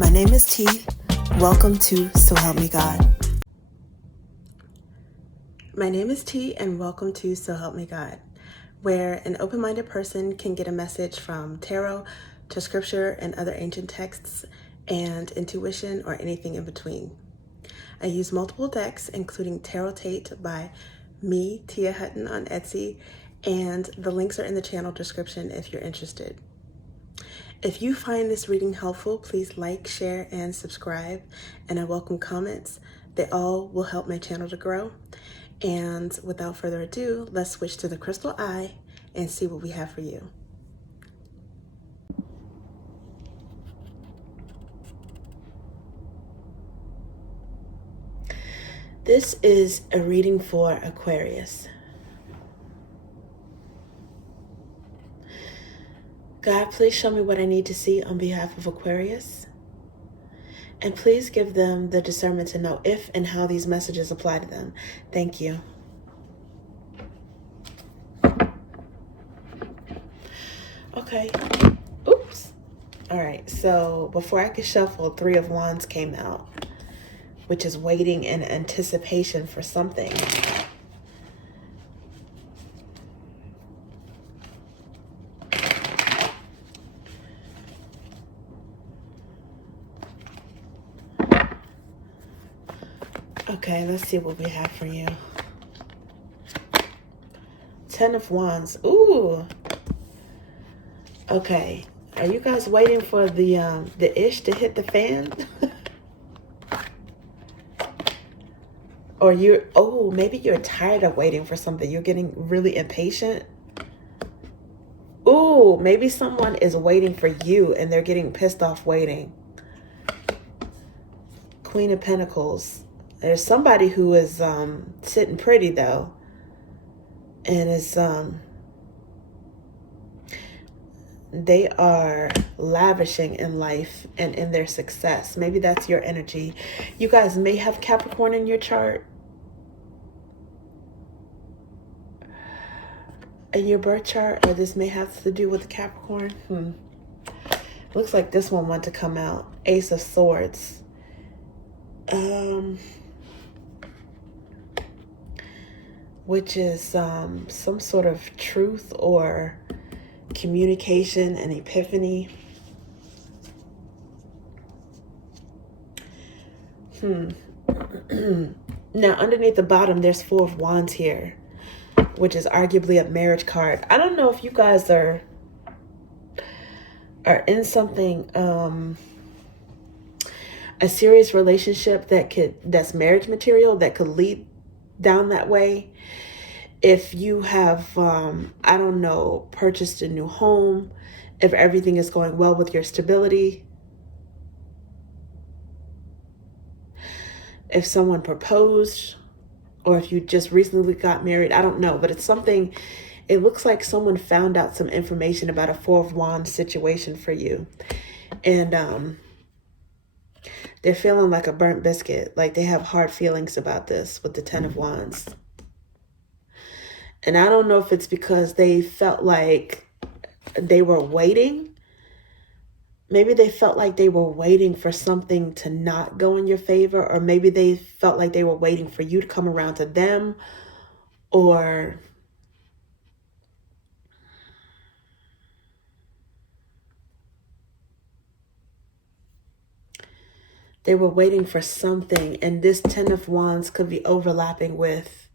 My name is T. Welcome to So Help Me God. My name is T, and welcome to So Help Me God, where an open-minded person can get a message from tarot to scripture and other ancient texts and intuition or anything in between. I use multiple decks, including Tarot Tate by me, Tia Hutton, on Etsy, and the links are in the channel description if you're interested. If you find this reading helpful, please like, share, and subscribe, and I welcome comments. They all will help my channel to grow. And without further ado, let's switch to the crystal eye and see what we have for you. This is a reading for Aquarius. God, please show me what I need to see on behalf of Aquarius. And please give them the discernment to know if and how these messages apply to them. Thank you. Okay. Oops. All right. So before I could shuffle, Three of Wands came out, which is waiting in anticipation for something. Okay, let's see what we have for you. Ten of Wands. Ooh. Okay. Are you guys waiting for the ish to hit the fan? Or maybe you're tired of waiting for something. You're getting really impatient. Ooh, maybe someone is waiting for you and they're getting pissed off waiting. Queen of Pentacles. There's somebody who is sitting pretty though, and is they are lavishing in life and in their success. Maybe that's your energy. You guys may have Capricorn in your chart, in your birth chart, or this may have to do with the Capricorn. Looks like this one wanted to come out. Ace of Swords. Which is some sort of truth or communication and epiphany. Now, underneath the bottom, there's Four of Wands here, which is arguably a marriage card. I don't know if you guys are in something, a serious relationship that's marriage material that could lead down that way. If you have, I don't know, purchased a new home, if everything is going well with your stability, if someone proposed, or if you just recently got married, I don't know, but it's something, it looks like someone found out some information about a Four of Wands situation for you. And they're feeling like a burnt biscuit, like they have hard feelings about this with the Ten of Wands. And I don't know if it's because they felt like they were waiting. Maybe they felt like they were waiting for something to not go in your favor, or maybe they felt like they were waiting for you to come around to them, or they were waiting for something. And this Ten of Wands could be overlapping with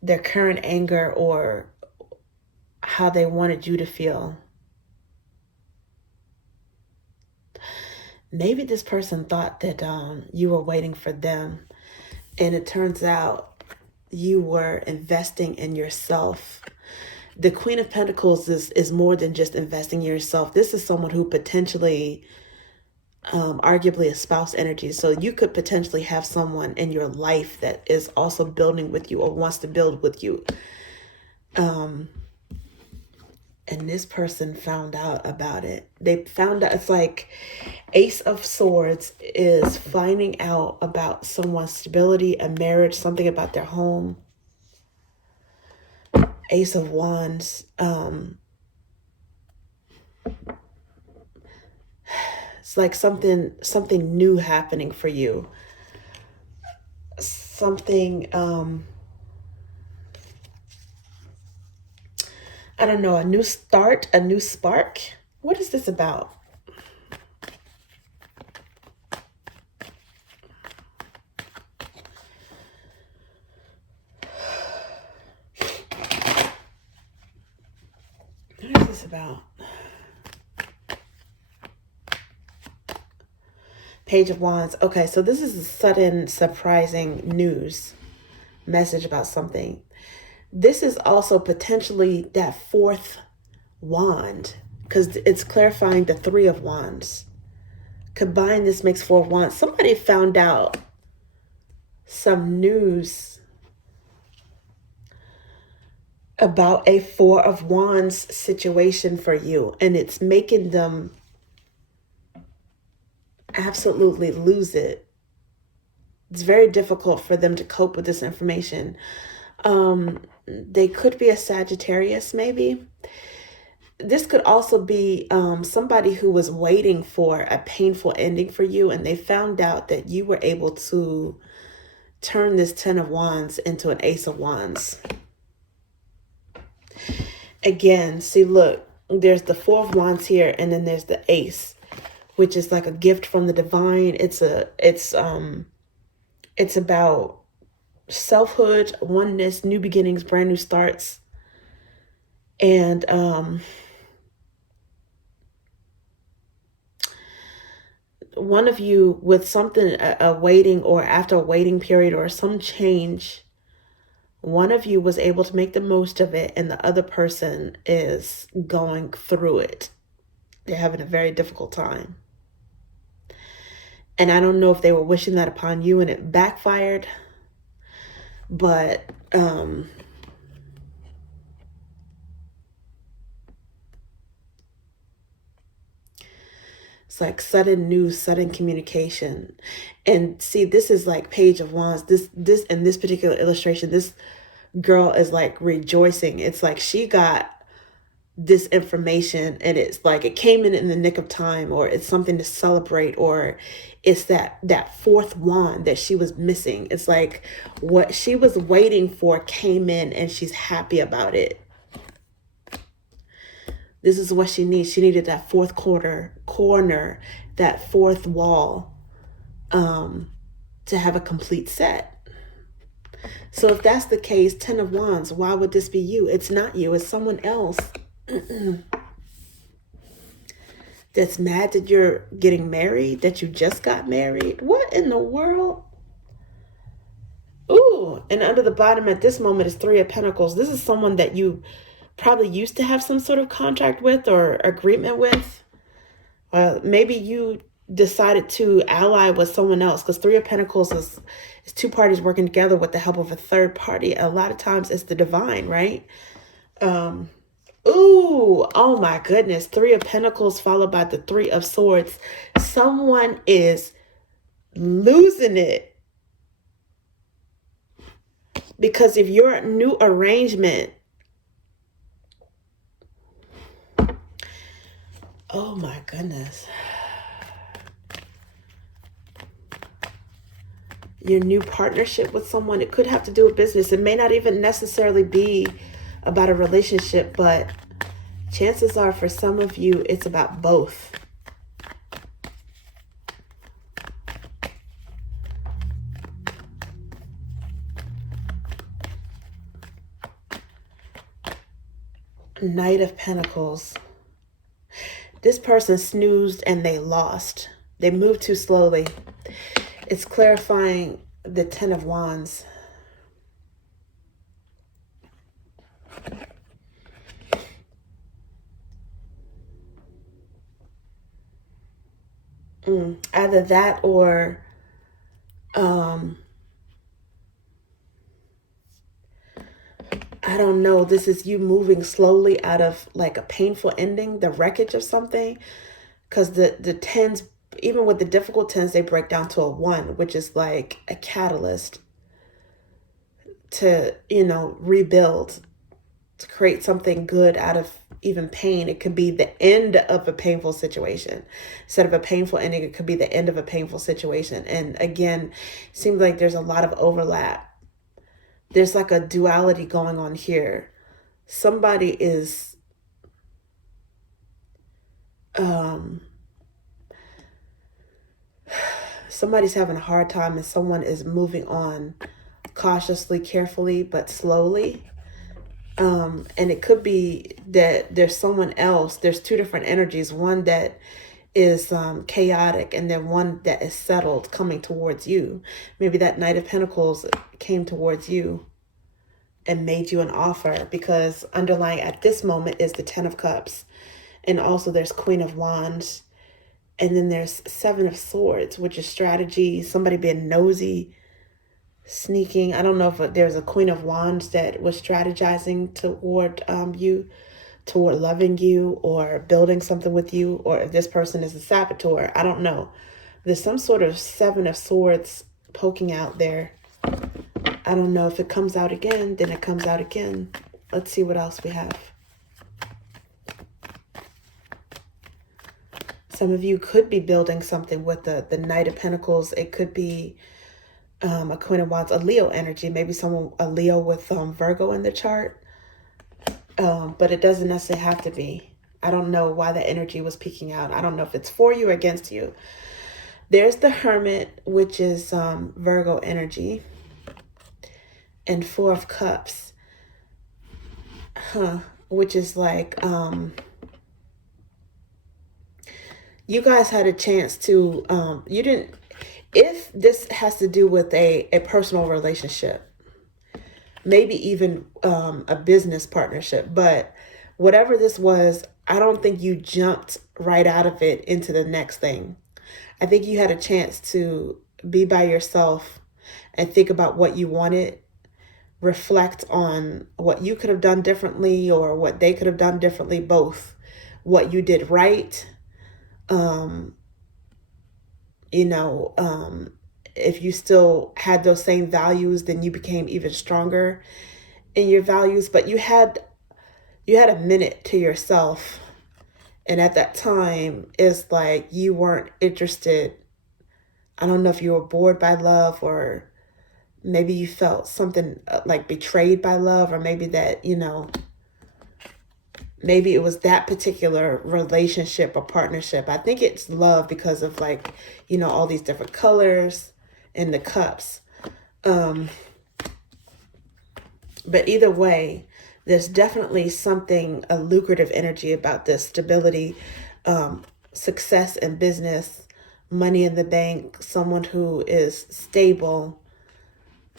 their current anger or how they wanted you to feel. Maybe this person thought that you were waiting for them, and it turns out you were investing in yourself. The Queen of Pentacles is more than just investing in yourself. This is someone who potentially, arguably a spouse energy. So you could potentially have someone in your life that is also building with you or wants to build with you. And this person found out about it. They found out, it's like Ace of Swords is finding out about someone's stability, a marriage, something about their home. Ace of Wands. It's like something new happening for you. Something, I don't know, a new start, a new spark. What is this about? What is this about? Page of Wands. Okay, so this is a sudden, surprising news message about something. This is also potentially that fourth wand, because it's clarifying the Three of Wands. Combine this makes Four of Wands. Somebody found out some news about a Four of Wands situation for you, and it's making them absolutely lose it. It's very difficult for them to cope with this information. They could be a Sagittarius, maybe. This could also be somebody who was waiting for a painful ending for you, and they found out that you were able to turn this Ten of Wands into an Ace of Wands. Again, see, look, there's the Four of Wands here, and then there's the Ace, which is like a gift from the divine. It's about selfhood, oneness, new beginnings, brand new starts. And one of you with something, a waiting or after a waiting period or some change, one of you was able to make the most of it, and the other person is going through it. They're having a very difficult time. And I don't know if they were wishing that upon you and it backfired, but it's like sudden news, sudden communication. And see, this is like Page of Wands. This in this particular illustration, this girl is like rejoicing. It's like she got this information, and it's like it came in the nick of time, or it's something to celebrate, or it's that fourth wand that she was missing. It's like what she was waiting for came in, and she's happy about it. This is what she needs. She needed that fourth corner, that fourth wall, to have a complete set. So if that's the case, Ten of Wands, why would this be you? It's not you, it's someone else. That's mad that you're getting married, that you just got married. What in the world? Ooh, and under the bottom at this moment is Three of Pentacles. This is someone that you probably used to have some sort of contract with or agreement with. Maybe you decided to ally with someone else, because Three of Pentacles is two parties working together with the help of a third party. A lot of times it's the divine, right? Ooh, oh my goodness. Three of Pentacles followed by the Three of Swords. Someone is losing it. Because if your new arrangement, oh my goodness. Your new partnership with someone, it could have to do with business. It may not even necessarily be about a relationship, but chances are for some of you, it's about both. Knight of Pentacles. This person snoozed and they lost. They moved too slowly. It's clarifying the Ten of Wands. Either that or I don't know. This is you moving slowly out of like a painful ending, the wreckage of something. Because the tens, even with the difficult tens, they break down to a 1, which is like a catalyst to, rebuild, to create something good out of even pain. It could be the end of a painful situation. Instead of a painful ending, it could be the end of a painful situation. And again, it seems like there's a lot of overlap. There's like a duality going on here. Somebody is somebody's having a hard time, and someone is moving on cautiously, carefully, but slowly. And it could be that there's someone else. There's two different energies. One that is chaotic, and then one that is settled coming towards you. Maybe that Knight of Pentacles came towards you and made you an offer, because underlying at this moment is the Ten of Cups. And also there's Queen of Wands. And then there's Seven of Swords, which is strategy, somebody being nosy, sneaking. I don't know if there's a Queen of Wands that was strategizing toward you, toward loving you or building something with you, or if this person is a saboteur. I don't know. There's some sort of Seven of Swords poking out there. I don't know. If it comes out again, then it comes out again. Let's see what else we have. Some of you could be building something with the Knight of Pentacles. It could be a Queen of Wands, a Leo energy. Maybe a Leo with Virgo in the chart. But it doesn't necessarily have to be. I don't know why the energy was peeking out. I don't know if it's for you or against you. There's the Hermit, which is Virgo energy. And Four of Cups. Which is like... you guys had a chance to, you didn't, if this has to do with a personal relationship, maybe even a business partnership, but whatever this was, I don't think you jumped right out of it into the next thing. I think you had a chance to be by yourself and think about what you wanted, reflect on what you could have done differently or what they could have done differently, both what you did right. If you still had those same values, then you became even stronger in your values. But you had a minute to yourself. And at that time, it's like you weren't interested. I don't know if you were bored by love, or maybe you felt something like betrayed by love, or maybe that, maybe it was that particular relationship or partnership. I think it's love because of all these different colors and the cups. But either way, there's definitely a lucrative energy about this. Stability, success in business, money in the bank, someone who is stable.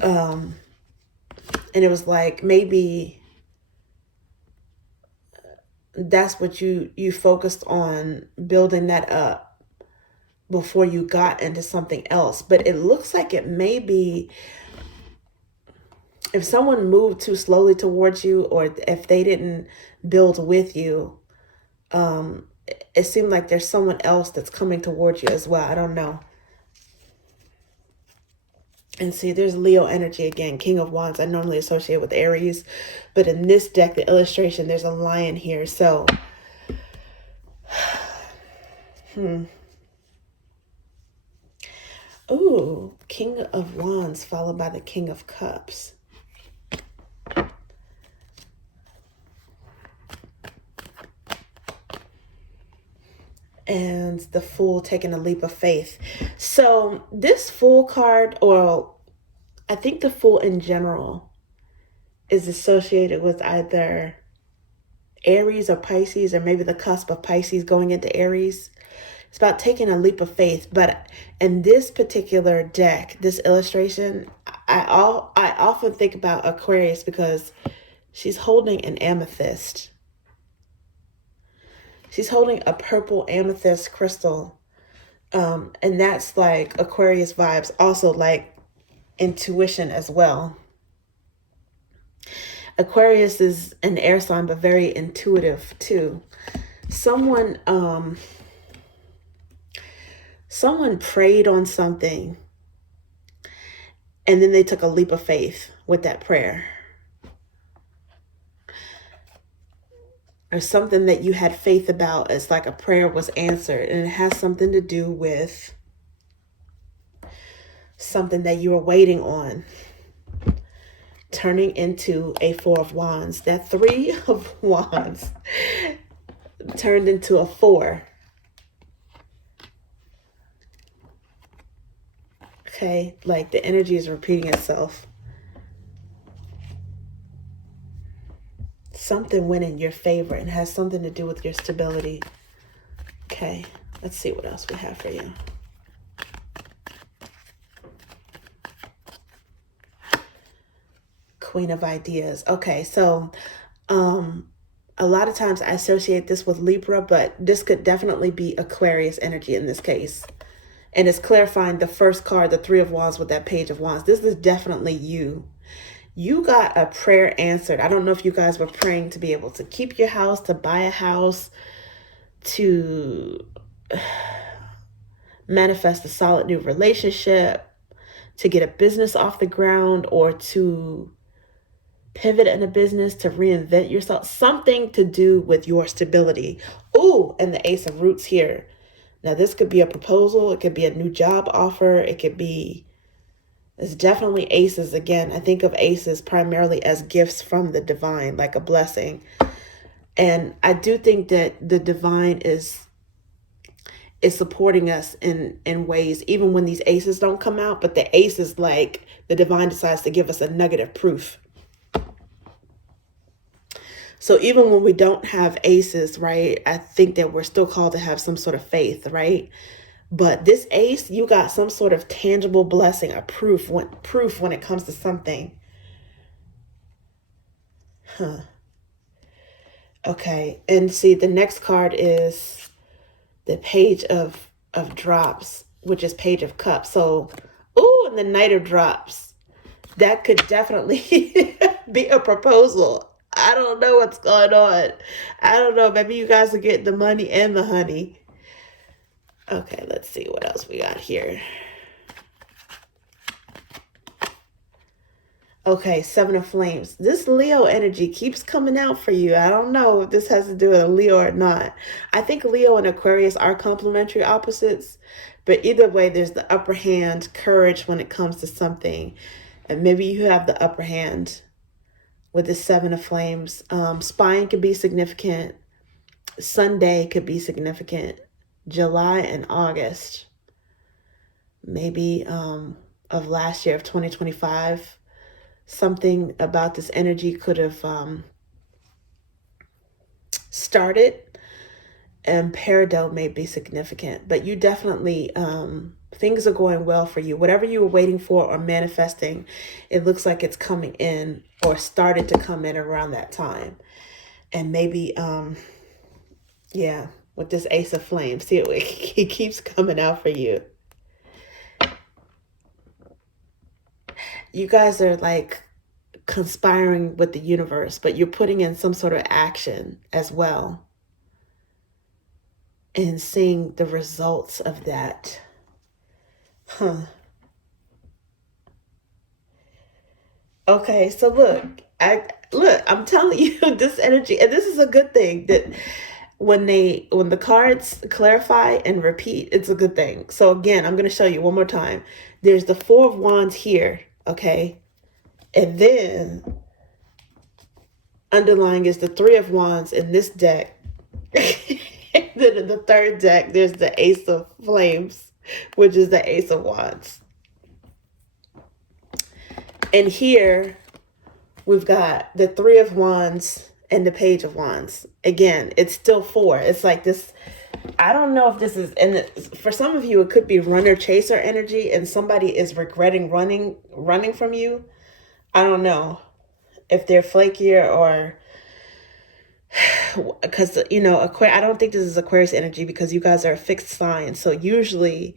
And it was like maybe... that's what you focused on, building that up before you got into something else. But it looks like it may be, if someone moved too slowly towards you, or if they didn't build with you, it seemed like there's someone else that's coming towards you as well. I don't know. And see, there's Leo energy again, King of Wands. I normally associate with Aries, but in this deck, the illustration, there's a lion here. So, Ooh, King of Wands followed by the King of Cups. And the Fool taking a leap of faith. So this Fool card, or I think the Fool in general, is associated with either Aries or Pisces, or maybe the cusp of Pisces going into Aries. It's about taking a leap of faith. But in this particular deck, this illustration, I often think about Aquarius because she's holding an amethyst. She's holding a purple amethyst crystal. And that's like Aquarius vibes, also like intuition as well. Aquarius is an air sign, but very intuitive too. Someone prayed on something, and then they took a leap of faith with that prayer. or something that you had faith about. It's like a prayer was answered, and it has something to do with something that you were waiting on turning into a Four of Wands. That Three of Wands turned into a four. Okay, like the energy is repeating itself. Something went in your favor and has something to do with your stability. Okay, let's see what else we have for you. Queen of Ideas. Okay, so a lot of times I associate this with Libra, but this could definitely be Aquarius energy in this case. And it's clarifying the first card, the Three of Wands with that Page of Wands. This is definitely you. You got a prayer answered. I don't know if you guys were praying to be able to keep your house, to buy a house, to manifest a solid new relationship, to get a business off the ground, or to pivot in a business, to reinvent yourself. Something to do with your stability. Ooh, and the Ace of Roots here. Now, this could be a proposal. It could be a new job offer. It could be, it's definitely aces. Again, I think of aces primarily as gifts from the divine, like a blessing. And I do think that the divine is supporting us in ways, even when these aces don't come out. But the ace is like the divine decides to give us a nugget of proof. So even when we don't have aces, right, I think that we're still called to have some sort of faith, right? But this ace, you got some sort of tangible blessing, a proof when it comes to something. Okay, and see, the next card is the Page of Drops, which is Page of Cups. So, ooh, and the Knight of Drops. That could definitely be a proposal. I don't know what's going on. I don't know. Maybe you guys will get the money and the honey. Okay, let's see what else we got here. Okay, Seven of Flames. This Leo energy keeps coming out for you. I don't know if this has to do with a Leo or not. I think Leo and Aquarius are complementary opposites. But either way, there's the upper hand, courage when it comes to something. And maybe you have the upper hand with the Seven of Flames. Spine could be significant. Sunday could be significant. July and August, maybe of last year of 2025. Something about this energy could have started, and peridot may be significant. But you definitely, things are going well for you. Whatever you were waiting for or manifesting, it looks like it's coming in or started to come in around that time. And maybe, yeah, with this Ace of Flames, see, it keeps coming out for you. You guys are like conspiring with the universe, but you're putting in some sort of action as well and seeing the results of that. Okay, so look, I'm telling you, this energy, and this is a good thing, that when the cards clarify and repeat, it's a good thing. So again, I'm going to show you one more time. There's the Four of Wands here, okay? And then underlying is the Three of Wands in this deck. And then in the third deck, there's the Ace of Flames, which is the Ace of Wands. And here we've got the Three of Wands and the Page of Wands. Again, it's still four. It's like this, I don't know if this is, and for some of you, it could be runner chaser energy and somebody is regretting running from you. I don't know if they're flakier or, because, you know, I don't think this is Aquarius energy because you guys are a fixed sign. So usually,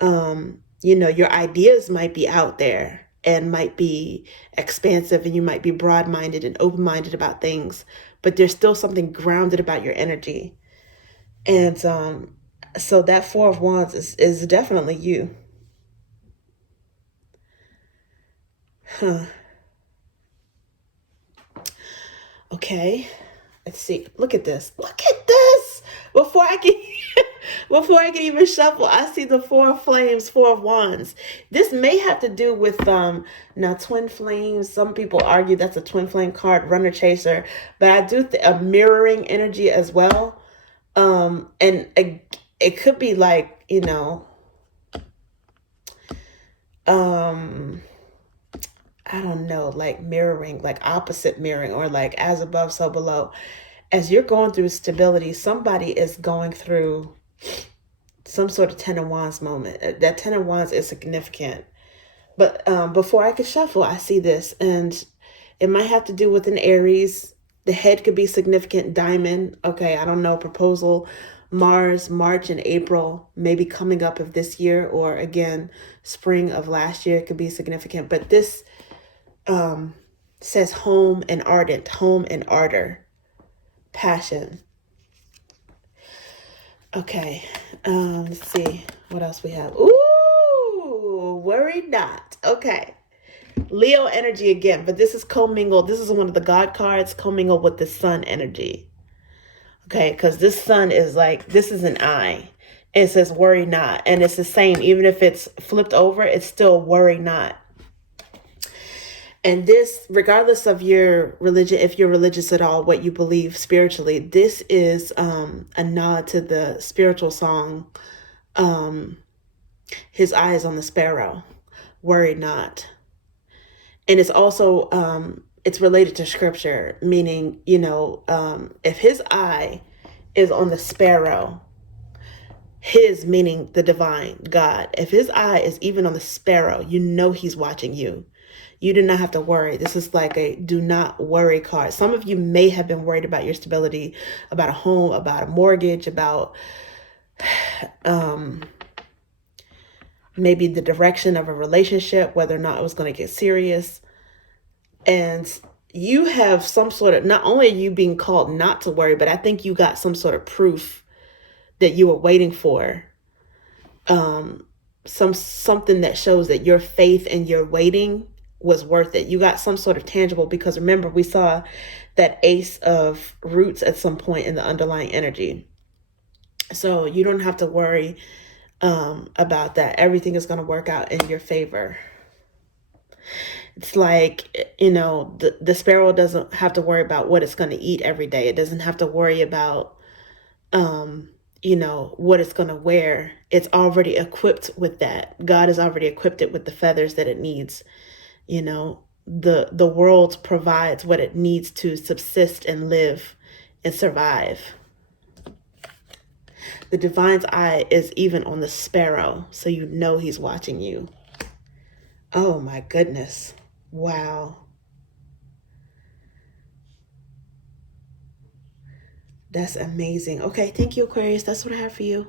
you know, your ideas might be out there and might be expansive, and you might be broad-minded and open-minded about things, but there's still something grounded about your energy. And so that Four of Wands is definitely you. Okay. Let's see. Look at this. Look at this. Before I can before I can even shuffle, I see the Four of Flames, Four of Wands. This may have to do with now twin flames. Some people argue that's a twin flame card, runner chaser, but I do a mirroring energy as well. And it could be like, I don't know, like mirroring, like opposite mirroring, or like as above, so below. As you're going through stability, somebody is going through some sort of Ten of Wands moment. That Ten of Wands is significant. But before I could shuffle, I see this, and it might have to do with an Aries. The head could be significant. Diamond. Okay, I don't know. Proposal. Mars, March and April, maybe coming up of this year, or again, spring of last year could be significant. But this says home and ardent, home and ardor, passion. Okay, let's see what else we have. Ooh, worry not. Okay, Leo energy again, but this is commingled. This is one of the God cards, commingled with the sun energy. Okay, because this sun is like, this is an eye. It says worry not, and it's the same. Even if it's flipped over, it's still worry not. And this, regardless of your religion, if you're religious at all, what you believe spiritually, this is a nod to the spiritual song, His Eye is on the Sparrow, worry not. And it's also, it's related to scripture, meaning, if his eye is on the sparrow, his meaning the divine God, if his eye is even on the sparrow, he's watching you. You do not have to worry. This is like a do not worry card. Some of you may have been worried about your stability, about a home, about a mortgage, about maybe the direction of a relationship, whether or not it was going to get serious. And you have some sort of, not only are you being called not to worry, but I think you got some sort of proof that you were waiting for. Something that shows that your faith and your waiting was worth it. You got some sort of tangible, because remember, we saw that Ace of Roots at some point in the underlying energy. So you don't have to worry about that. Everything is going to work out in your favor. It's like, the sparrow doesn't have to worry about what it's going to eat every day. It doesn't have to worry about, what it's going to wear. It's already equipped with that. God has already equipped it with the feathers that it needs. The world provides what it needs to subsist and live and survive. The divine's eye is even on the sparrow, so he's watching you. Oh my goodness. Wow. That's amazing. Okay, thank you, Aquarius. That's what I have for you.